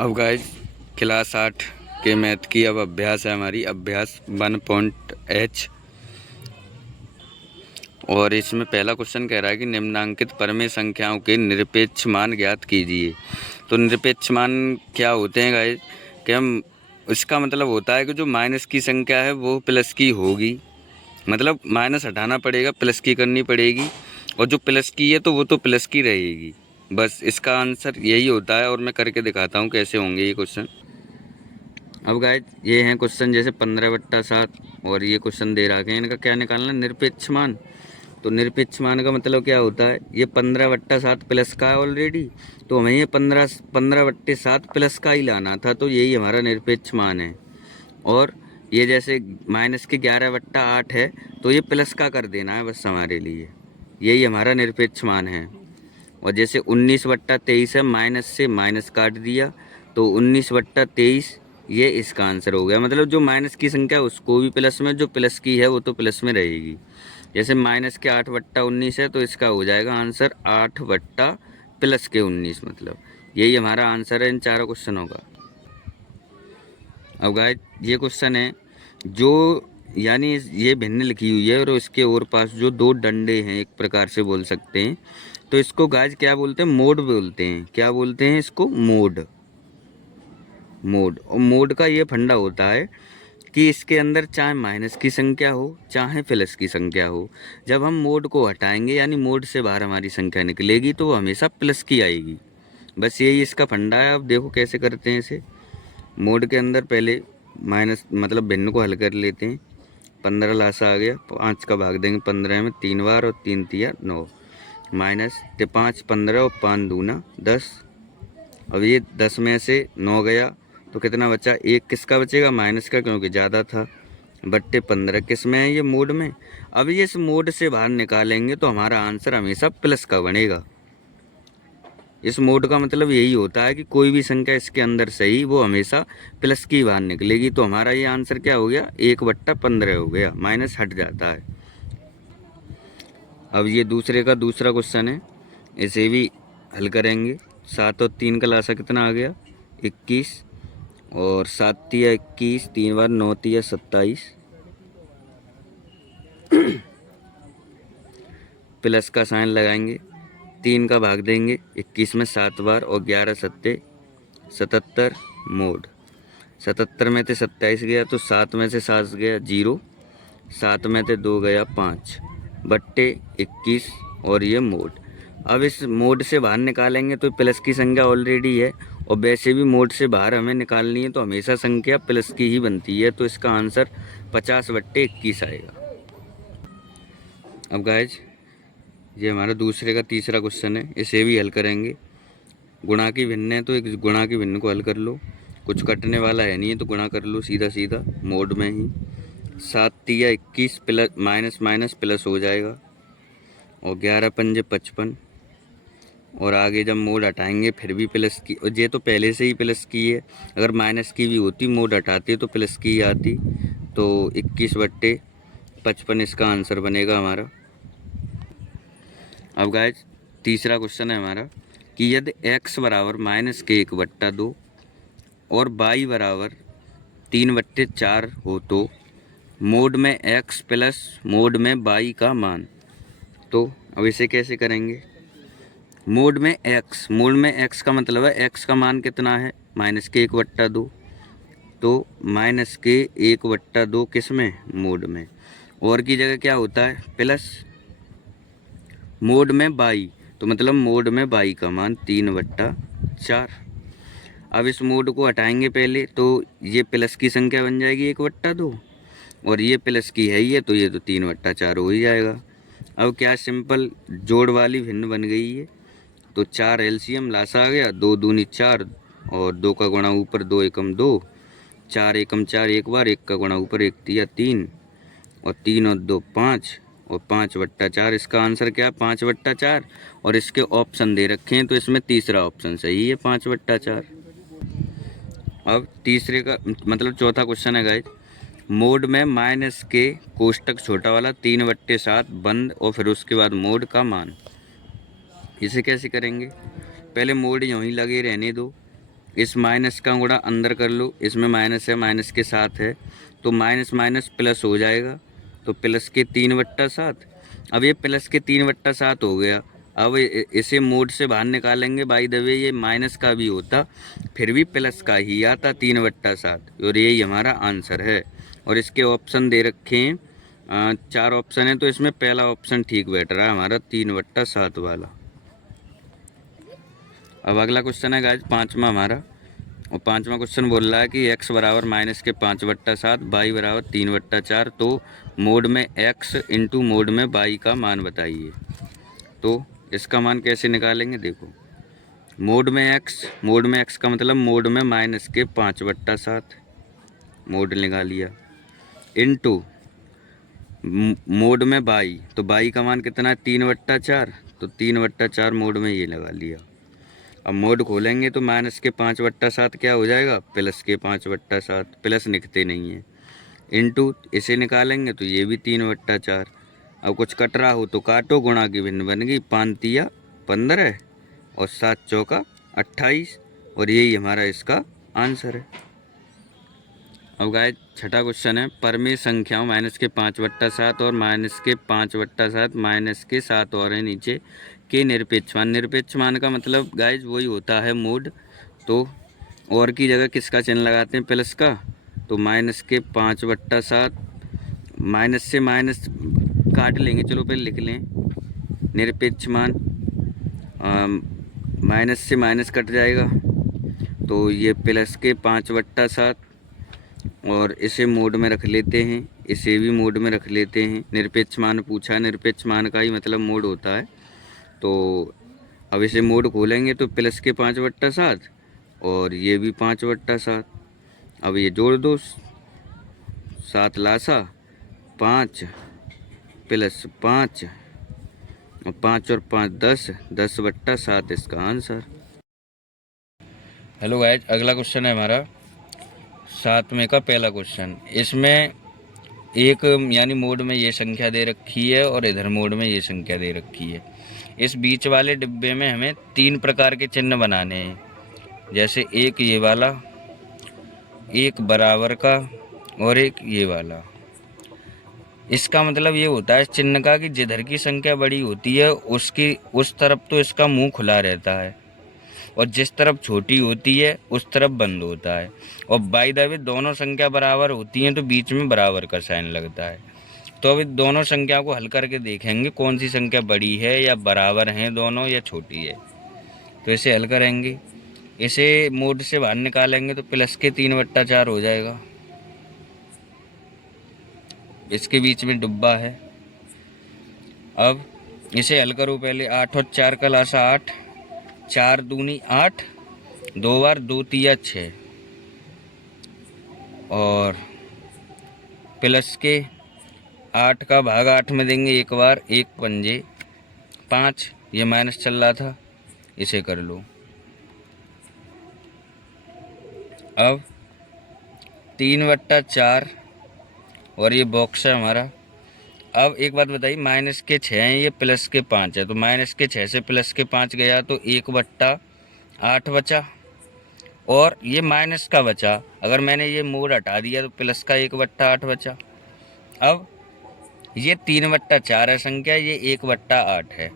अब guys class 8 के math की अब अभ्यास है हमारी अभ्यास 1.h। और इसमें पहला क्वेश्चन कह रहा है कि निम्नांकित परमेय संख्याओं के निरपेक्ष मान ज्ञात कीजिए। तो निरपेक्ष मान क्या होते हैं गाइस कि हम इसका मतलब होता है कि जो माइनस की संख्या है वो प्लस की होगी, मतलब माइनस हटाना पड़ेगा, प्लस की करनी पड़ेगी, और जो प्लस की है तो वो तो प्लस की रहेगी। बस इसका आंसर यही होता है और मैं करके दिखाता हूँ कैसे होंगे ये क्वेश्चन। अब गाइस ये हैं क्वेश्चन जैसे 15/7 और ये क्वेश्चन दे रखे हैं, इनका क्या निकालना, निरपेक्ष मान। तो निरपेक्ष मान का मतलब क्या होता है, ये 15/7 प्लस का है ऑलरेडी, तो हमें ये 15/7 प्लस का ही लाना था, तो यही हमारा निरपेक्ष मान है। और ये जैसे माइनस के 11/8 है तो ये प्लस का कर देना है बस हमारे लिए, यही हमारा निरपेक्ष मान है। और जैसे 19/23 है, माइनस से माइनस काट दिया तो 19/23 ये इसका आंसर हो गया। मतलब जो माइनस की संख्या है उसको भी प्लस में, जो प्लस की है वो तो प्लस में रहेगी। जैसे माइनस के 8/19 है तो इसका हो जाएगा आंसर 8 बट्टा प्लस के 19, मतलब यही हमारा आंसर है इन चारों क्वेश्चनों का। अब गाइस ये क्वेश्चन है जो यानी ये भिन्न लिखी हुई है और इसके और पास जो दो डंडे हैं, एक प्रकार से बोल सकते हैं, तो इसको गाइस क्या बोलते हैं, मोड बोलते हैं। क्या बोलते हैं इसको, मोड। मोड। और मोड का ये फंडा होता है कि इसके अंदर चाहे माइनस की संख्या हो चाहे प्लस की संख्या हो, जब हम मोड को हटाएंगे यानी मोड से बाहर हमारी संख्या निकलेगी तो वो हमेशा प्लस की आएगी। बस यही इसका फंडा है। अब देखो कैसे करते हैं इसे। मोड के अंदर पहले माइनस मतलब भिन्न को हल कर लेते हैं। 15 लासा आ गया, 5 का भाग देंगे 15 में 3 बार और 3 तिया 9, माइनस 5 15 और 5 दूना 10। अब ये 10 में से 9 गया तो कितना बचा, एक किसका बचेगा, माइनस का, क्योंकि ज़्यादा था, बट्टे 15 किस में है, ये मोड में। अब ये इस मोड से बाहर निकालेंगे तो हमारा आंसर हमेशा प्लस का बनेगा। इस मोड का मतलब यही होता है कि कोई भी संख्या इसके अंदर सही वो हमेशा प्लस की बाहर निकलेगी। तो हमारा ये आंसर क्या हो गया, 1/15 हो गया, माइनस हट जाता है। अब ये दूसरे का दूसरा क्वेश्चन है, इसे भी हल करेंगे। 7 और 3 का लासा कितना आ गया, 21, और 7 तिया 21, 3 बार 9 तिया 27, प्लस का साइन लगाएंगे, 3 का भाग देंगे 21 में 7 बार और 11 सत्ते 77, मोड। 77 में से 27 गया तो 7 में से 7 गया 0, 7 में से 2 गया 5, बट्टे 21 और ये मोड। अब इस मोड से बाहर निकालेंगे तो प्लस की संख्या ऑलरेडी है, और वैसे भी मोड से बाहर हमें निकालनी है तो हमेशा संख्या प्लस की ही बनती है, तो इसका आंसर 50/21 आएगा। अब गाइज ये हमारा दूसरे का तीसरा क्वेश्चन है, इसे भी हल करेंगे। गुणा की भिन्न है तो एक गुणा की भिन्न को हल कर लो, कुछ कटने वाला है नहीं है तो गुणा कर लो सीधा सीधा मोड में ही। 7 तिया 21 प्लस माइनस माइनस प्लस हो जाएगा, और 11 पंजे 55, और आगे जब मोड हटाएंगे फिर भी प्लस की, और ये तो पहले से ही प्लस की है, अगर माइनस की भी होती मोड हटाते तो प्लस की ही आती, तो 21/55 इसका आंसर बनेगा हमारा। अब गाइस तीसरा क्वेश्चन है हमारा कि यदि x बराबर -1/2 और y बराबर 3/4 हो तो मोड में x प्लस मोड में y का मान। तो अब इसे कैसे करेंगे, मोड में x का मतलब है x का मान कितना है, -1/2, तो -1/2 किस में, मोड में, और की जगह क्या होता है प्लस, मोड में y, तो मतलब मोड में y का मान 3/4। अब इस मोड को हटाएंगे पहले तो ये प्लस की संख्या बन जाएगी 1/2, और ये प्लस की है ही, तो ये तो 3/4 हो ही जाएगा। अब क्या सिंपल जोड़ वाली भिन्न बन गई है, तो 4 एलसीएम लासा आ गया, 2 दूनी 4 और 2 का गुणा ऊपर 2 एकम 2, 4 एकम 4 एक बार, 1 का गुणा ऊपर 1 तिया 3, और 3 और 2 5, और 5/4 इसका आंसर क्या है, 5/4। और इसके ऑप्शन दे रखे हैं तो इसमें तीसरा ऑप्शन सही है, 5/4। अब तीसरे का मतलब चौथा क्वेश्चन है गाइस, मोड में माइनस के कोष्टक छोटा वाला 3/7 बंद और फिर उसके बाद मोड का मान। इसे कैसे करेंगे, पहले मोड यूँ ही लगे रहने दो, इस माइनस का गुणा अंदर कर लो, इसमें माइनस है, माइनस के साथ है, तो माइनस माइनस प्लस हो जाएगा, तो प्लस के 3/7। अब ये प्लस के 3/7 हो गया। अब इसे मोड से बाहर निकालेंगे, बाय द वे ये माइनस का भी होता फिर भी प्लस का ही आता 3/7, और यही हमारा आंसर है। और इसके ऑप्शन दे रखे हैं 4 ऑप्शन है, तो इसमें पहला ऑप्शन ठीक बैठ रहा है हमारा 3/7 वाला। अब अगला क्वेश्चन है गाइज 5वां हमारा, और 5वां क्वेश्चन बोल रहा है कि x बराबर -5/7, y बराबर 3/4, तो मोड में x इंटू मोड में y का मान बताइए। तो इसका मान कैसे निकालेंगे, देखो मोड में x का मतलब मोड में -5/7 मोड निकाल लिया, इंटू मोड में y, तो y का मान कितना है 3/4, तो 3/4 मोड में ये लगा लिया। अब मोड खोलेंगे तो -5/7 क्या हो जाएगा, +5/7, प्लस लिखते नहीं है, इंटू इसे निकालेंगे तो ये भी 3/4। अब कुछ कट रहा हो तो काटो, गुणा की भिन्न बन गई, 5×3 15 और 7×4 28, और यही हमारा इसका आंसर है। अब गाइस छठा क्वेश्चन है, परमेय संख्याओं -5/7 और -5/7 -7 और है नीचे के निरपेक्ष मान। निरपेक्ष मान का मतलब गाइस वही होता है मोड, तो और की जगह किसका चिन्ह लगाते हैं, प्लस का, तो -5/7, माइनस से माइनस काट लेंगे, चलो पहले लिख लें निरपेक्ष मान, माइनस से माइनस कट जाएगा, तो ये प्लस के 5/7, और इसे मोड में रख लेते हैं, इसे भी मोड में रख लेते हैं। निरपेक्ष मान पूछा है, निरपेक्ष मान का ही मतलब मोड होता है, तो अब इसे मोड खोलेंगे तो प्लस के 5/7 और ये भी 5/7। अब ये जोड़ दो, 7 लासा 5 + 5 और 5 और 5 10, 10/7 इसका आंसर। हेलो गाइज, अगला क्वेश्चन है हमारा 7वें का पहला क्वेश्चन। इसमें एक यानी मोड में ये संख्या दे रखी है और इधर मोड में ये संख्या दे रखी है। इस बीच वाले डिब्बे में हमें 3 प्रकार के चिन्ह बनाने हैं, जैसे एक ये वाला, एक बराबर का और एक ये वाला। इसका मतलब ये होता है इस चिन्ह का कि जिधर की संख्या बड़ी होती है उसकी उस तरफ तो इसका मुंह खुला रहता है, और जिस तरफ छोटी होती है उस तरफ बंद होता है। और बाय द वे दोनों संख्या बराबर होती हैं तो बीच में बराबर का साइन लगता है। तो अब दोनों संख्या को हल करके देखेंगे कौन सी संख्या बड़ी है, या बराबर हैं दोनों, या छोटी है। तो इसे हल करेंगे, इसे मोड से बाहर निकालेंगे तो प्लस के 3/4 हो जाएगा। इसके बीच में डब्बा है। अब इसे हल करो, पहले 8 और 4 का लासा 8, 4 दूनी 8, 2 बार 2 तिया 6, और प्लस के 8 का भाग 8 में देंगे एक बार, 1 पंजे 5, ये माइनस चल रहा था, इसे कर लो। अब 3/4 और ये बॉक्स है हमारा। अब एक बात बताइए, माइनस के 6 हैं, ये प्लस के 5 है, तो माइनस के 6 से प्लस के 5 गया तो 1/8 बचा, और ये माइनस का बचा। अगर मैंने ये मोड हटा दिया तो प्लस का 1/8 बचा। अब ये 3/4 है संख्या, ये 1/8 है।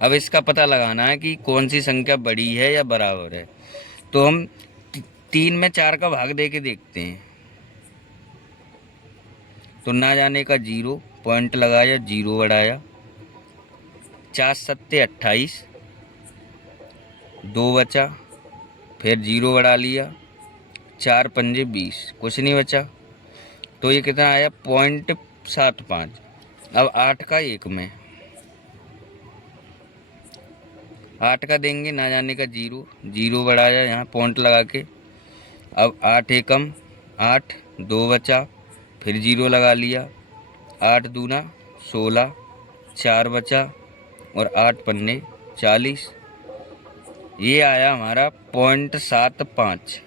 अब इसका पता लगाना है कि कौन सी संख्या बड़ी है या बराबर है। तो हम 3 में 4 का भाग दे के देखते हैं, तो ना जाने का 0 पॉइंट लगाया, 0 बढ़ाया, 4 7 28, 2 बचा, फिर 0 बढ़ा लिया, 4 पंजे 20, कुछ नहीं बचा, तो ये कितना आया 0.75। अब 8 का 1 में 8 का देंगे, ना जाने का 0, 0 बढ़ाया यहाँ पॉइंट लगा के। अब 8 एकम 8, 2 बचा, फिर 0 लगा लिया, 8 दूना 16, 4 बचा, और 8 पन्ने 40, ये आया हमारा 0.75,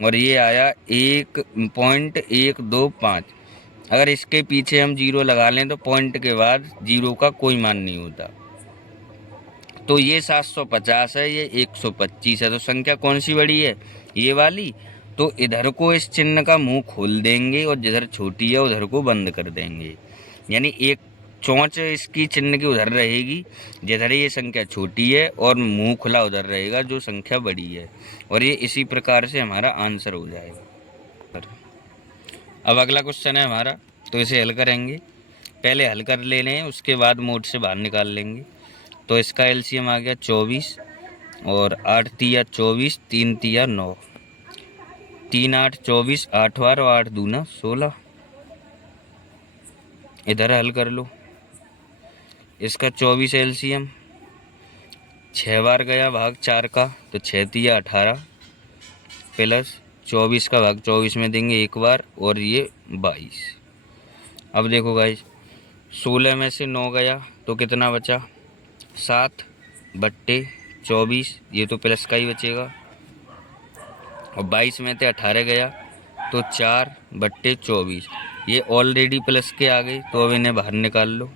और ये आया 1.125। अगर इसके पीछे हम 0 लगा लें तो पॉइंट के बाद 0 का कोई मान नहीं होता। तो ये 750 है, ये 125 है, तो संख्या कौन सी बड़ी है? ये वाली। तो इधर को इस चिन्ह का मुंह खोल देंगे और जिधर छोटी है उधर को बंद कर देंगे। यानी एक चोंच इसकी चिन्ह की उधर रहेगी जिधर ये संख्या छोटी है, और मुंह खुला उधर रहेगा जो संख्या बड़ी है। और ये इसी प्रकार से हमारा आंसर हो जाएगा। अब अगला क्वेश्चन है हमारा, तो इसे हल करेंगे। पहले हल कर ले लें, उसके बाद मोड से बाहर निकाल लेंगे। तो इसका एलसीएम आ गया 24, और 8 तिया 24, 3 तिया 9, 3 8 24, 8 बार और 8 दूना 16। इधर हल कर लो। इसका 24 एलसीएम 6 बार गया भाग 4 का, तो 6 तिया 18, प्लस 24 का भाग 24 में देंगे एक बार, और ये 22। अब देखो गाइस, 16 में से 9 गया तो कितना बचा? 7 बट्टे 24, ये तो प्लस का ही बचेगा। और 22 में से 18 गया तो 4 बट्टे 24, ये ऑलरेडी प्लस के आ गई, तो अब इन्हें बाहर निकाल लो।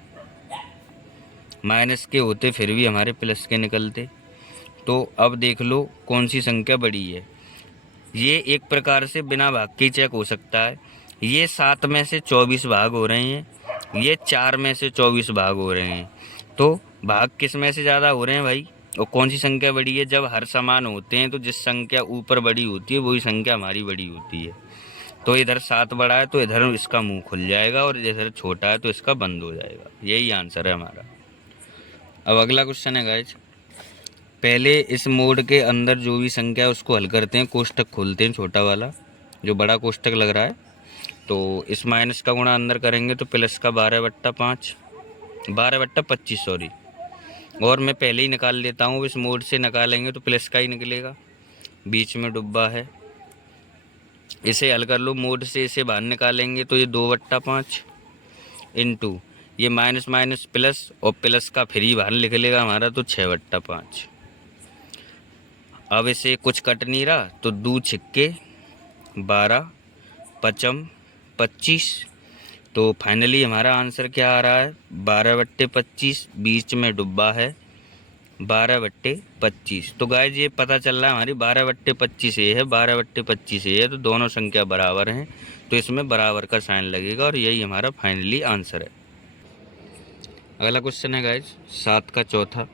माइनस के होते फिर भी हमारे प्लस के निकलते। तो अब देख लो कौन सी संख्या बड़ी है। ये एक प्रकार से बिना भाग के चेक हो सकता है। ये 7 में से 24 भाग हो रहे हैं, ये 4 में से 24 भाग हो रहे हैं। तो भाग किस में से ज़्यादा हो रहे हैं भाई? और कौन सी संख्या बड़ी है? जब हर समान होते हैं तो जिस संख्या ऊपर बड़ी होती है वही संख्या हमारी बड़ी होती है। तो इधर 7 बड़ा है तो इधर इसका मुंह खुल जाएगा, और इधर छोटा है तो इसका बंद हो जाएगा। यही आंसर है हमारा। अब अगला क्वेश्चन है गाइज, पहले इस मोड के अंदर जो भी संख्या है उसको हल करते हैं। कोष्टक खोलते हैं, छोटा वाला जो बड़ा कोष्टक लग रहा है। तो इस माइनस का गुणा अंदर करेंगे तो प्लस का 12/5, 12/25 सॉरी। और मैं पहले ही निकाल लेता हूँ, इस मोड से निकालेंगे तो प्लस का ही निकलेगा, बीच में डुब्बा है। इसे हल कर लो, मोड से इसे बाहर निकालेंगे तो ये 2/5 इंटू ये माइनस माइनस प्लस, और प्लस का फिर ही बाहर लिख लेगा हमारा, तो 6/5। अब इसे कुछ कट नहीं रहा, तो 2 छिक्के 12, 5 25। तो फाइनली हमारा आंसर क्या आ रहा है? 12/25, बीच में डुब्बा है 12/25। तो गाइज ये पता चल रहा है हमारी 12/25 ये है, 12/25 ये है, तो दोनों संख्या बराबर हैं, तो इसमें बराबर का साइन लगेगा, और यही हमारा फाइनली आंसर है। अगला क्वेश्चन है गाइज 7 का चौथा।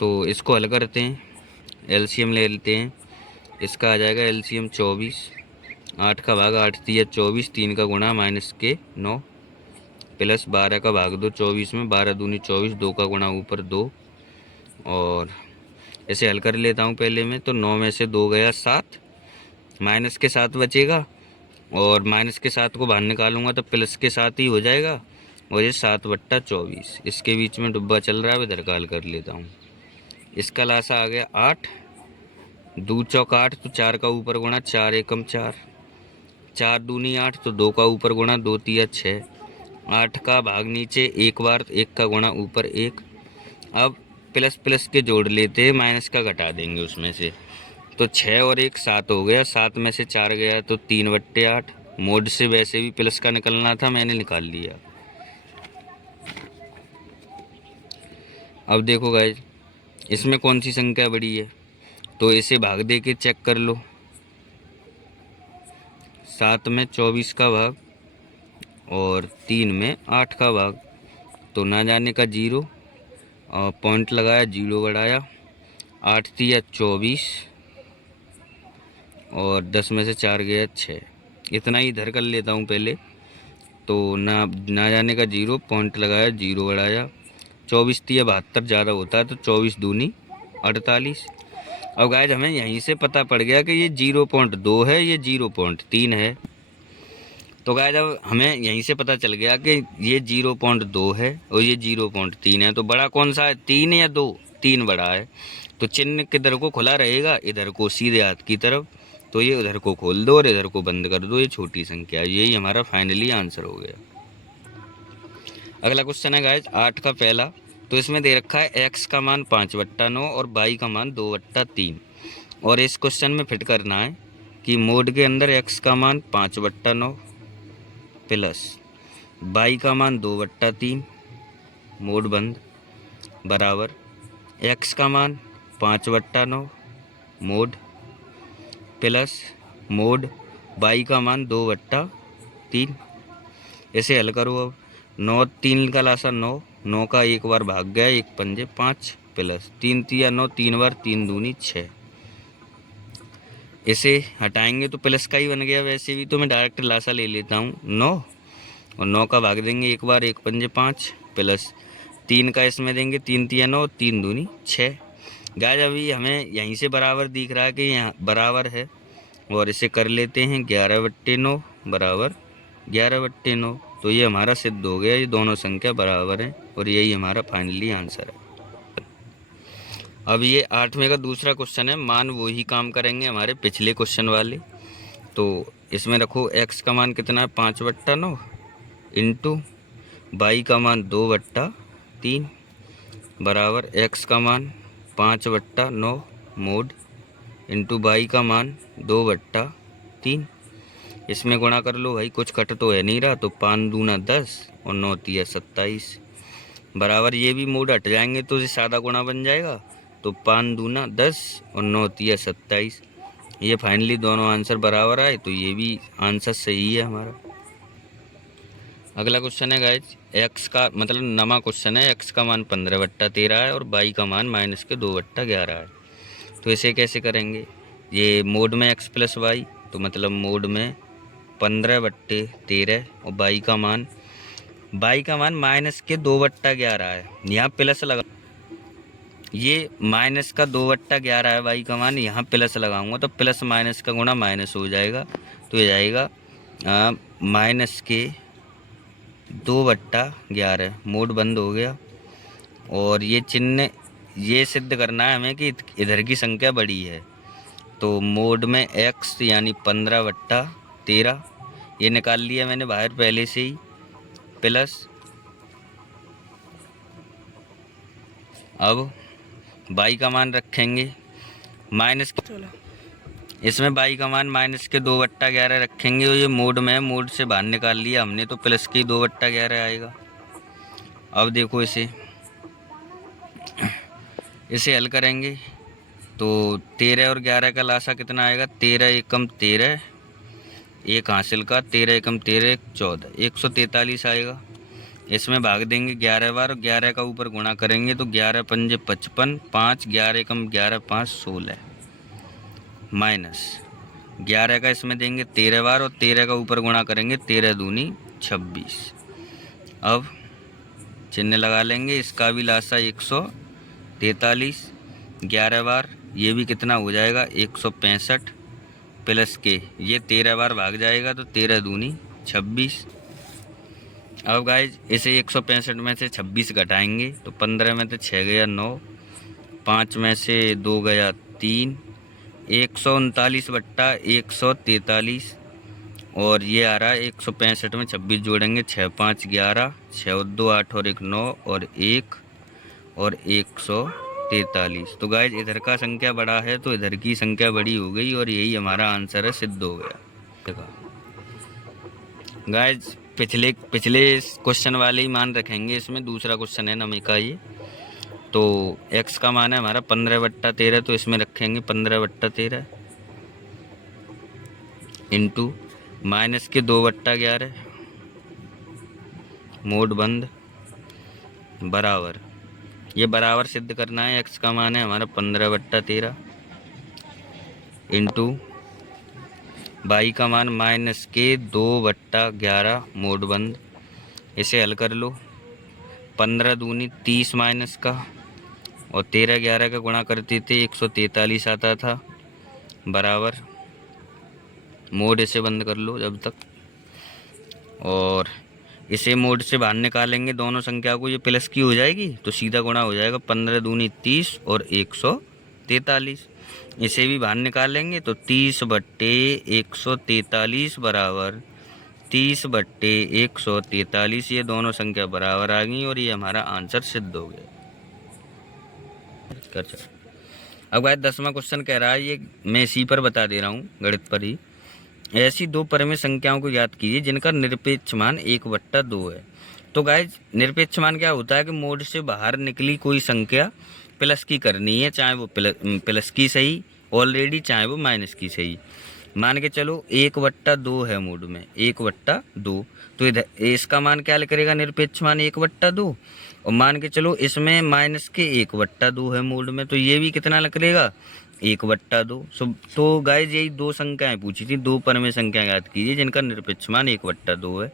तो इसको हल करते हैं, एलसीएम ले लेते हैं। इसका आ जाएगा एलसीएम 24, 8 का भाग 8 तिया 24, 3 का गुणा माइनस के 9, प्लस 12 का भाग 2 24 में, 12 दूनी 24, 2 का गुणा ऊपर 2। और ऐसे हल कर लेता हूँ पहले में। तो 9 में से 2 गया 7, माइनस के 7 बचेगा, और माइनस के 7 को बाहर निकालूंगा तो प्लस के 7 ही हो जाएगा, और ये 7/24। इसके बीच में डुब्बा चल रहा है, इधर का हल कर लेता हूँ। इसका लासा आ गया 8, 2 चौक 8, तो 4 का ऊपर गुणा 4 एकम 4, 4 दूनी 8, तो 2 का ऊपर गुणा 2 तिया 6, 8 का भाग नीचे एक बार, 1 का गुणा ऊपर 1। अब प्लस प्लस के जोड़ लेते हैं, माइनस का घटा देंगे उसमें से। तो 6 और 1 7 हो गया, 7 में से 4 गया तो 3/8। मोड से वैसे भी प्लस का निकलना था, मैंने निकाल लिया। अब देखो गाइज, इसमें कौन सी संख्या बड़ी है? तो इसे भाग दे के चेक कर लो। 7 में 24 का भाग और 3 में 8 का भाग, तो ना जाने का 0, और पॉइंट लगाया 0 बढ़ाया, 8 तिया 24, और 10 में से 4 गया 6। इतना ही इधर कर लेता हूँ पहले। तो ना जाने का 0, पॉइंट लगाया 0 बढ़ाया, 24 तिया 72 ज़्यादा होता है, तो 24 दूनी 48। अब गाइस हमें यहीं से पता पड़ गया कि ये 0.2 है, ये 0.3 है। तो गाइस अब हमें यहीं से पता चल गया कि ये 0.2 है और ये 0.3 है। तो बड़ा कौन सा है, 3 या 2? 3 बड़ा है। तो चिन्ह किधर को खुला रहेगा? इधर को, सीधे हाथ की तरफ। तो ये उधर को खोल दो और इधर को बंद कर दो, ये छोटी संख्या। यही हमारा फाइनली आंसर हो गया। अगला क्वेश्चन है गाइस 8 का पहला। तो इसमें दे रखा है x का मान 5/9 और y का मान 2/3। और इस क्वेश्चन में फिट करना है कि मोड के अंदर x का मान 5/9 प्लस y का मान 2/3, मोड बंद, बराबर x का मान 5/9 मोड प्लस मोड y का मान 2/3। इसे हल करो। अब 9 3 का लासा 9, 9 का एक बार भाग गया, 1 पंजे 5 प्लस 3 तिया 9, 3 बार 3 दूनी 6। इसे हटाएंगे तो प्लस का ही बन गया। वैसे भी तो मैं डायरेक्ट लासा ले लेता हूँ 9, और 9 का भाग देंगे एक बार, 1 पंजे 5 प्लस 3 का इसमें देंगे, 3 तिया 9, 3 दूनी 6। गाइस अभी हमें यहीं से बराबर दिख रहा है कि यहाँ बराबर है, और इसे कर लेते हैं 11/9 बराबर 11/9। तो ये हमारा सिद्ध हो गया, ये दोनों संख्या बराबर हैं, और यही हमारा फाइनली आंसर है। अब ये 8वें का दूसरा क्वेश्चन है। मान वो ही काम करेंगे हमारे पिछले क्वेश्चन वाले। तो इसमें रखो x का मान कितना है 5/9 इंटू y का मान 2/3 बराबर x का मान 5/9 मोड इंटू y का मान 2/3। इसमें गुणा कर लो भाई, कुछ कट तो है नहीं रहा, तो 5 दूना 10 और 9 तिया 27 बराबर, ये भी मोड हट जाएंगे तो ये सादा गुणा बन जाएगा। तो 5 दूना 10 और 9 तिया 27। ये फाइनली दोनों आंसर बराबर आए, तो ये भी आंसर सही है हमारा। अगला क्वेश्चन है गाइज x का मतलब नवा क्वेश्चन है। x का मान 15/13 है और y का मान -2/11 है। तो इसे कैसे करेंगे? ये मोड में x प्लस वाई, तो मतलब मोड में 15/13 और y का मान -2/11 है। यहाँ प्लस लगा, ये -2/11 है y का मान, यहाँ प्लस लगाऊंगा तो प्लस माइनस का गुणा माइनस हो जाएगा, तो ये जाएगा -2/11। मोड बंद हो गया। और ये चिन्ह ये सिद्ध करना है हमें कि इधर की संख्या बड़ी है। तो मोड में x यानी 15/13 ये निकाल लिया मैंने बाहर पहले से ही, प्लस अब y का मान रखेंगे माइनस, इसमें y का मान -2/11 रखेंगे। और ये मोड में है, मोड से बाहर निकाल लिया हमने, तो प्लस के 2/11 आएगा। अब देखो इसे हल करेंगे तो 13 और 11 का लासा कितना आएगा? 13 एकम 13, एक हासिल का 13 एकम 13 14, 143 आएगा। इसमें भाग देंगे 11 बार, और 11 का ऊपर गुणा करेंगे तो 11 पंजे 55, 5 11 एकम 11 5 16 माइनस 11 का इसमें देंगे 13 बार, और 13 का ऊपर गुणा करेंगे 13 दूनी 26। अब चिन्ह लगा लेंगे, इसका भी लासा 143 11 बार, ये भी कितना हो जाएगा 165 प्लस के ये 13 बार भाग जाएगा तो 13 दूनी 26। अब गाइज इसे 165 में से 26 घटाएंगे तो 15 में से 6 गया 9, 5 में से 2 गया 3, 139/143। और ये आ रहा है 165 में 26 जोड़ेंगे 6 5 11, 6 और 2 8 और 1 9 और 1 और 143। तो गाइज इधर का संख्या बड़ा है तो इधर की संख्या बड़ी हो गई, और यही हमारा आंसर है, सिद्ध हो गया। देखा गाइज पिछले क्वेश्चन वाले ही मान रखेंगे इसमें। दूसरा क्वेश्चन है नमी का ये। तो x का मान है हमारा 15/13, तो इसमें रखेंगे 15/13 इंटू माइनस के 2/11 मोड बंद बराबर, ये बराबर सिद्ध करना है। x का मान है हमारा 15/13 इंटू y का मान -2/11 मोड बंद। इसे हल कर लो, 15 दूनी 30 माइनस का, और 13 11 का गुणा करते थे 143 आता था बराबर, मोड इसे बंद कर लो जब तक। और इसे मोड से बाहर निकालेंगे दोनों संख्या को, ये प्लस की हो जाएगी तो सीधा गुणा हो जाएगा, 15 दूनी 30 और 143। इसे भी बाहर निकालेंगे तो 30/143 बराबर 30/143। ये दोनों संख्या बराबर आ गई और ये हमारा आंसर सिद्ध हो गया। अब गाइस 10वां क्वेश्चन कह रहा है, ये मैं इसी पर बता दे रहा हूँ गणित पर ही। ऐसी दो परिमेय संख्याओं को याद कीजिए जिनका निरपेक्ष मान 1/2 है। तो गाइस निरपेक्ष मान क्या होता है कि मोड से बाहर निकली कोई संख्या प्लस की करनी है, चाहे वो प्लस की सही ऑलरेडी, चाहे वो माइनस की सही। मान के चलो 1/2 है मूड में, 1/2, तो इधर इसका मान क्या करेगा, निरपेक्ष मान 1/2, और मान के चलो इसमें माइनस के 1/2 है मूड में, तो ये भी कितना करेगा, 1/2। तो गाइज यही दो संख्याएं पूछी थी, दो परमेय संख्या याद कीजिए जिनका निरपेक्ष मान 1/2 है।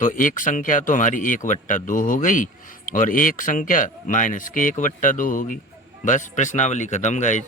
तो एक संख्या तो हमारी 1/2 हो गई और एक संख्या माइनस के 1/2 होगी। बस प्रश्नावली खत्म गाइज।